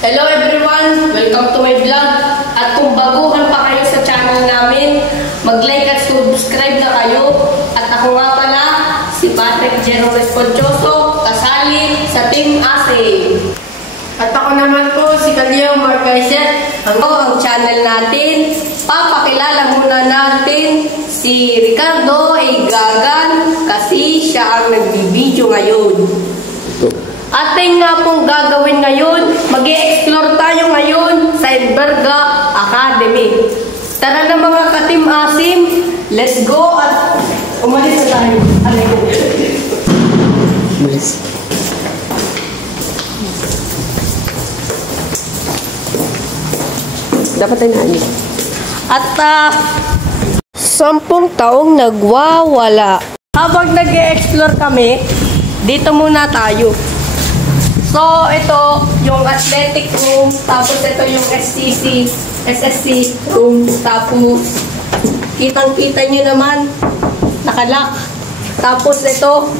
Hello everyone! Welcome to my vlog. At kung baguhan pa kayo sa channel namin, mag-like at subscribe na kayo. At ako nga pala, si Patrick Jero Responchoso, kasali sa Team Asim. At ako naman po, si Kalio Marqueset. Ang channel natin, papakilala muna natin si Ricardo Gagan kasi siya ang nagbibideo ngayon. Ating nga pong gagawin ngayon, mag-i-explore tayo ngayon sa Enverga Academy. Tara na mga ka-Team Asim, let's go at umalis na tayo. Umalis. Dapat tayo na at 10 taong nagwawala. Habang nag-i-explore kami, dito muna tayo. So, ito yung athletic room, tapos ito yung SSC room, tapos kitang-kita nyo naman, nakalock. Tapos ito,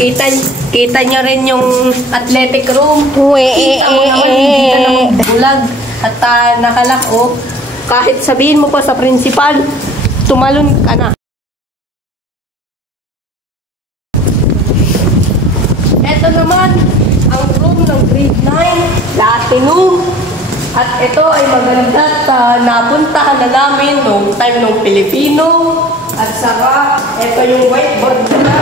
kita nyo rin yung athletic room. Kita mo naman, hindi ka naman bulag at nakalock. Oh. Kahit sabihin mo pa sa principal, tumalon ka na. Ito naman, ang room ng grade 9, Platinum. At ito ay maganda at napuntahan na namin noong time ng Pilipino. At saka, ito yung whiteboard na.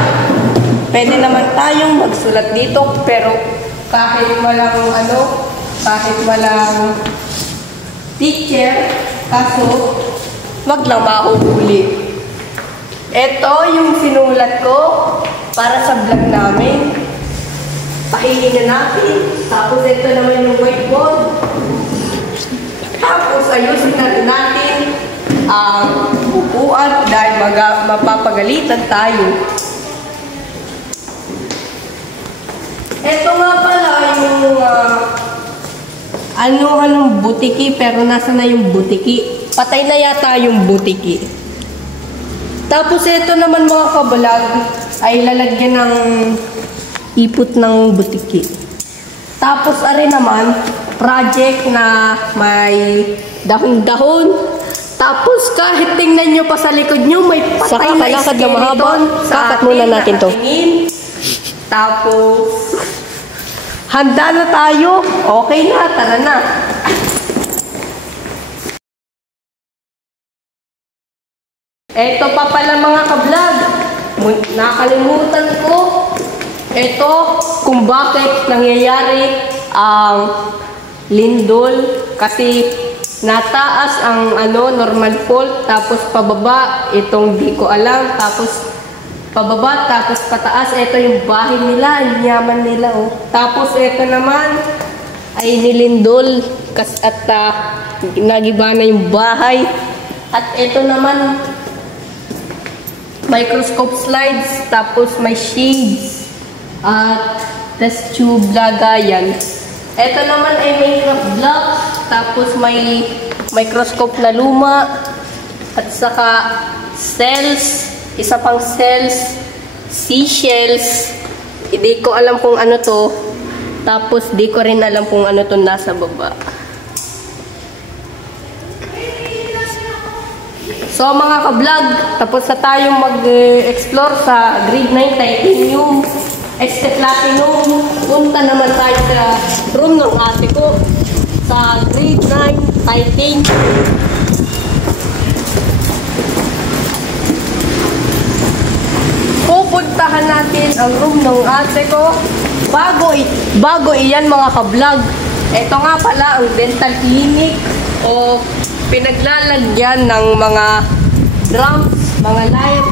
Pwede naman tayong magsulat dito, pero kahit walang teacher, kaso wag lang mahuhuli. Ito yung sinulat ko para sa vlog namin. Pahihingan natin. Tapos ito naman yung whiteboard. Tapos ayusin natin ang upuan dahil mapapagalitan tayo. Ito nga pala yung anong butiki, pero nasa na yung butiki? Patay na yata yung butiki. Tapos ito naman mga kabalag ay lalagyan ng ipot ng butiki. Tapos ari naman, project na may dahon-dahon. Tapos kahit tingnan nyo pa sa likod nyo, may patay na skeleton. Kakat muna natin to. Tapos, handa na tayo. Okay na, tara na. Eto pa pala mga kablog. Nakalimutan ko. Ito, kung bakit nangyayari ang lindol, kasi nataas ang normal fault, tapos pababa, itong di ko alam, tapos pababa, tapos pataas, ito yung bahay nila, ang yaman nila, oh. Tapos ito naman, ay nilindol, at nagiba na yung bahay. At ito naman, microscope slides, tapos may shades, at test tube lagayan. Ito naman ay Minecraft blocks, tapos may microscope na luma, at saka cells, isa pang cells, seashells, hindi ko alam kung ano to, tapos di ko rin alam kung ano to nasa baba. So mga ka-vlog, tapos na tayong mag-explore sa grade 9 titanium. Platinum, punta naman tayo sa room ng ate ko sa grade 9 titanium. Pupuntahan natin ang room ng ate ko. Bago iyan mga ka-vlog. Ito nga pala ang dental clinic o pinaglalagyan ng mga drums, mga light,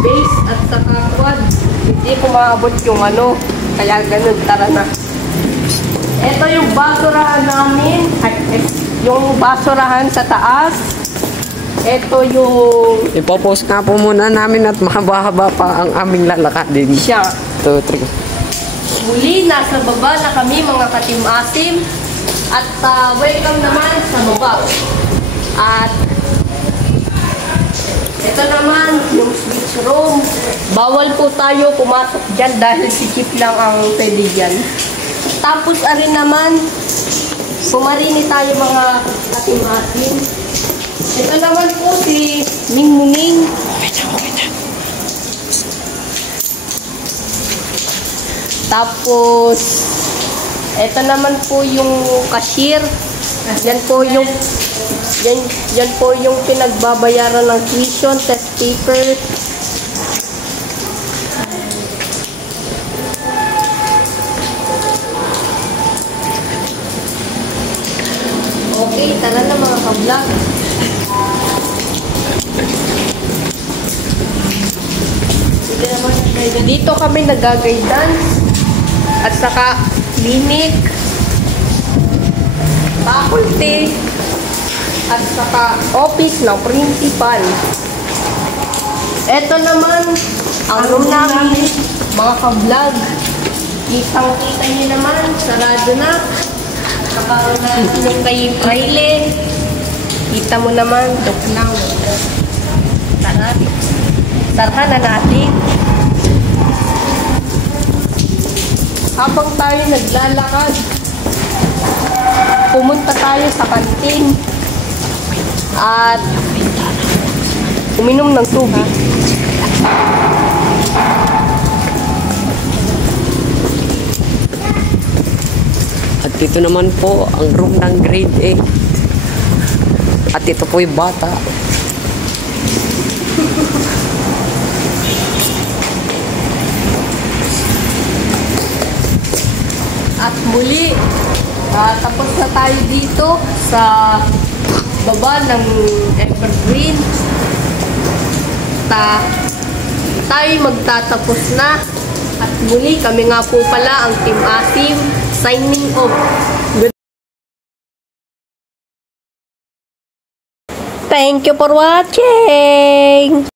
bass at saka quad. Hindi ko maabot yung kaya ganun, tara na. Ito yung basurahan namin, yung basurahan sa taas. Ito yung... Ipopost nga po muna namin at mahaba-haba pa ang aming lalakadin. Siya. 2, 3. Muli, nasa baba na kami mga ka-Team Asim. At welcome naman sa baba. At Ito naman, yung switch room. Bawal po tayo pumasok dyan dahil si Chip lang ang pwede dyan. Tapos, arin naman, pumarini tayo mga atim-atim. Ito naman po si Mingming. Tapos, ito naman po yung cashier. Yan po yung pinagbabayaran ng tuition, test paper. Okay, tara na mga ka-vlog. Dito kami nag-guidance at saka clinic, faculty, at saka office ng principal. Ito naman ang room namin, mga ka-vlog. Kitang-kita nyo naman, sarado na. Nakaroon na yung kay Riley. Kita mo naman, dok lang. Tara, sarhan na natin. Habang tayo naglalakad, pumunta tayo sa kantin at uminom ng tubig. At dito naman po ang room ng grade 8. At ito po yung bata. At muli, tapos na tayo dito sa baba ng Evergreen. Tayo magtatapos na. At muli, kami nga po pala ang Team Asim, signing off. Thank you for watching!